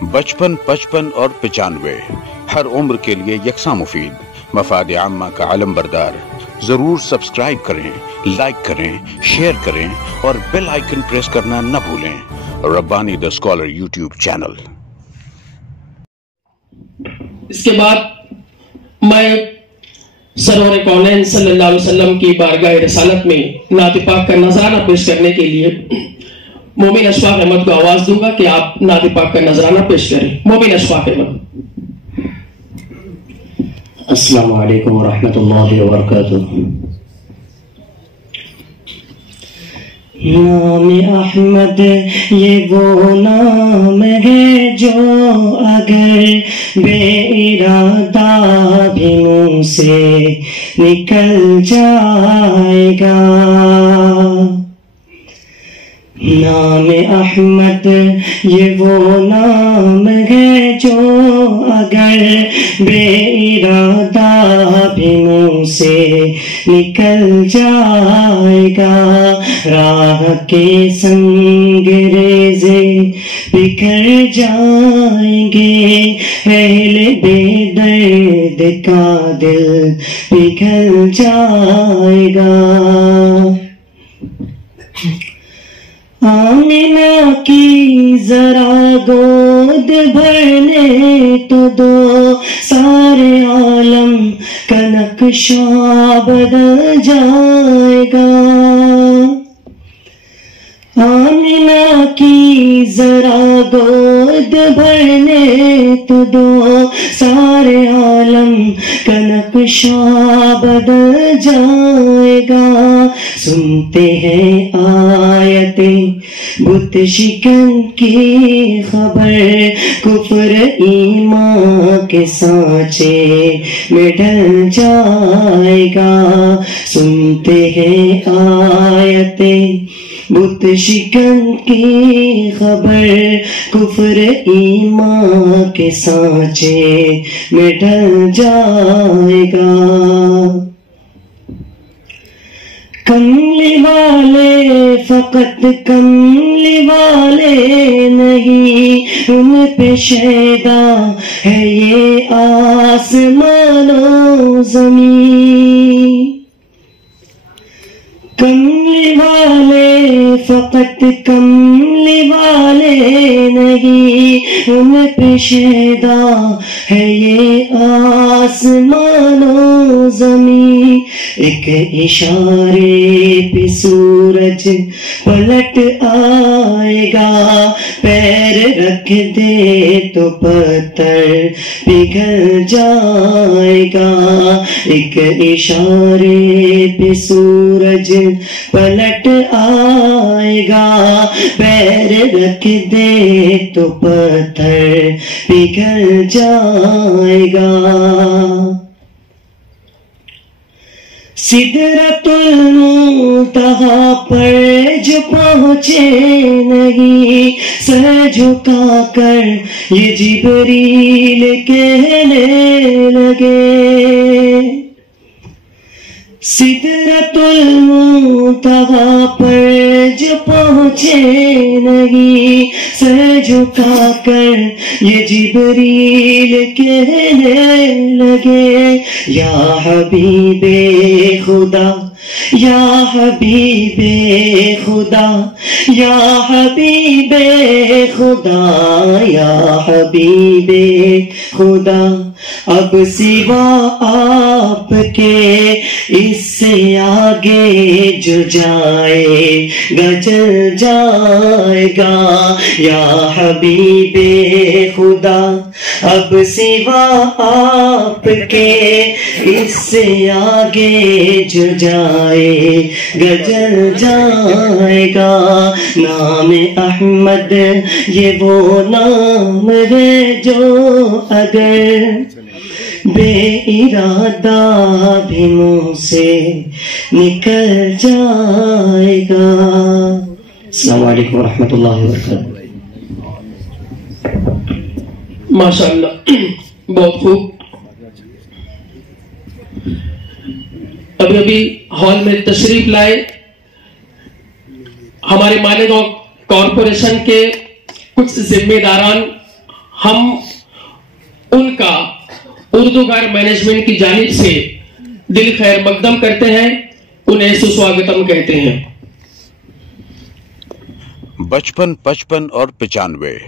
55 55 اور 95 ہر عمر کے لیے یکساں مفید، مفاد عامہ کا علم بردار۔ ضرور سبسکرائب کریں، لائک کریں، شیئر کریں اور بیل آئیکن پریس کرنا نہ بھولیں۔ ربانی دا اسکالر یوٹیوب چینل۔ اس کے بعد میں سرور کونین صلی اللہ علیہ وسلم کی بارگاہ رسالت میں نعت پاک کا نذرانہ پیش کرنے کے لیے مومن اشفاق احمد کو آواز دوں گا کہ آپ نعت پاک کا نذرانہ پیش کریں۔ مومن اشفاق احمد۔ السلام علیکم ورحمۃ اللہ وبرکاتہ۔ نام احمد یہ وہ نام ہے جو اگر بے ارادہ بھی منہ سے نکل جائے گا۔ نام احمد یہ وہ نام ہے جو اگر بے ارادہ بھی منہ سے نکل جائے گا۔ راہ کے سنگ ریزے بکھر جائیں گے، اہل بے درد کا دل پگھل جائے گا۔ آمنہ کی ذرا گود بھرنے تو دو، سارے عالم کا نقشہ بدل جائے گا۔ آمنہ کی ذرا گود بھرنے تو دو، سارے عالم کا نقشہ بدل جائے گا۔ سنتے ہیں آیتیں بت شکن کی خبر، کفر ایمان کے سانچے میں ڈل جائے گا۔ سنتے ہیں آیتیں بت شکن کی خبر، کفر ایمان کے سانچے میں ڈل جائے گا۔ کملی والے فقط کملی والے نہیں، ان پہ شیدا ہے یہ آسمان و زمین۔ کملی والے فقط کملی والے نہیں، ان پہ شیدا ہے یہ آسمان و زمین۔ ایک اشارے پہ سورج پلٹ آئے گا، پیر رکھ دے تو پتھر پگھل جائے گا۔ ایک اشارے پہ سورج پلٹ آئے گا، پیر رکھ دے تو پتھر پگھل جائے گا۔ سدرۃ المنتہا پر جو پہنچے نہیں، سر جھکا کر یہ جبریل کہنے لگے۔ سدرۃ المنتہا پر جو پہنچے نہیں، سر جھکا کر یہ جبریل کہنے لگے۔ یا حبیب خدا، یا حبیب خدا، یا حبیب خدا، یا حبیب خدا، اب سوا آپ کے اس سے آگے جو جائے گا جل جائے گا۔ یا حبیب خدا، اب سوا آپ کے اس سے آگے جو جائے گا جل جائے گا۔ نام احمد یہ وہ نام ہے جو اگر بے ارادہ بھی منہ سے نکل جائے گا۔ السلام علیکم ورحمۃ اللہ وبرکاتہ۔ ماشاءاللہ، بہت خوب۔ ابھی ہال میں تشریف لائے ہمارے مالیگاؤں کارپوریشن کے کچھ ذمہ داران ہم ان کا اردو گار مینجمنٹ کی جانب سے دل خیر مقدم کرتے ہیں، انہیں سسواگتم کہتے ہیں۔ 55 55 اور 95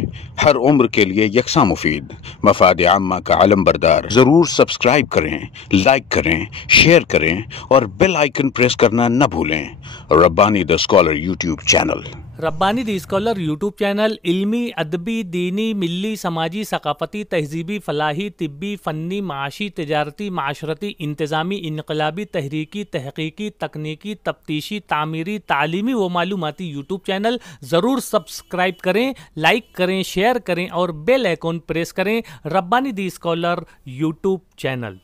ہر عمر کے لیے یکساں مفید، مفاد عامہ کا علم بردار۔ ضرور سبسکرائب کریں، لائک کریں، شیئر کریں اور بیل آئیکن پریس کرنا نہ بھولیں۔ ربانی دا اسکالر یوٹیوب چینل۔ ربانی دی اسکالر یوٹیوب چینل علمی، ادبی، دینی، ملی، سماجی، ثقافتی، تہذیبی، فلاحی، طبی، فنی، معاشی، تجارتی، معاشرتی، انتظامی، انقلابی، تحریکی، تحقیقی، تکنیکی، تفتیشی، تعمیری، تعلیمی و معلوماتی یوٹیوب چینل۔ ضرور سبسکرائب کریں، لائک کریں، شیئر کریں اور بیل آئیکن پریس کریں۔ ربانی دی اسکالر یوٹیوب چینل۔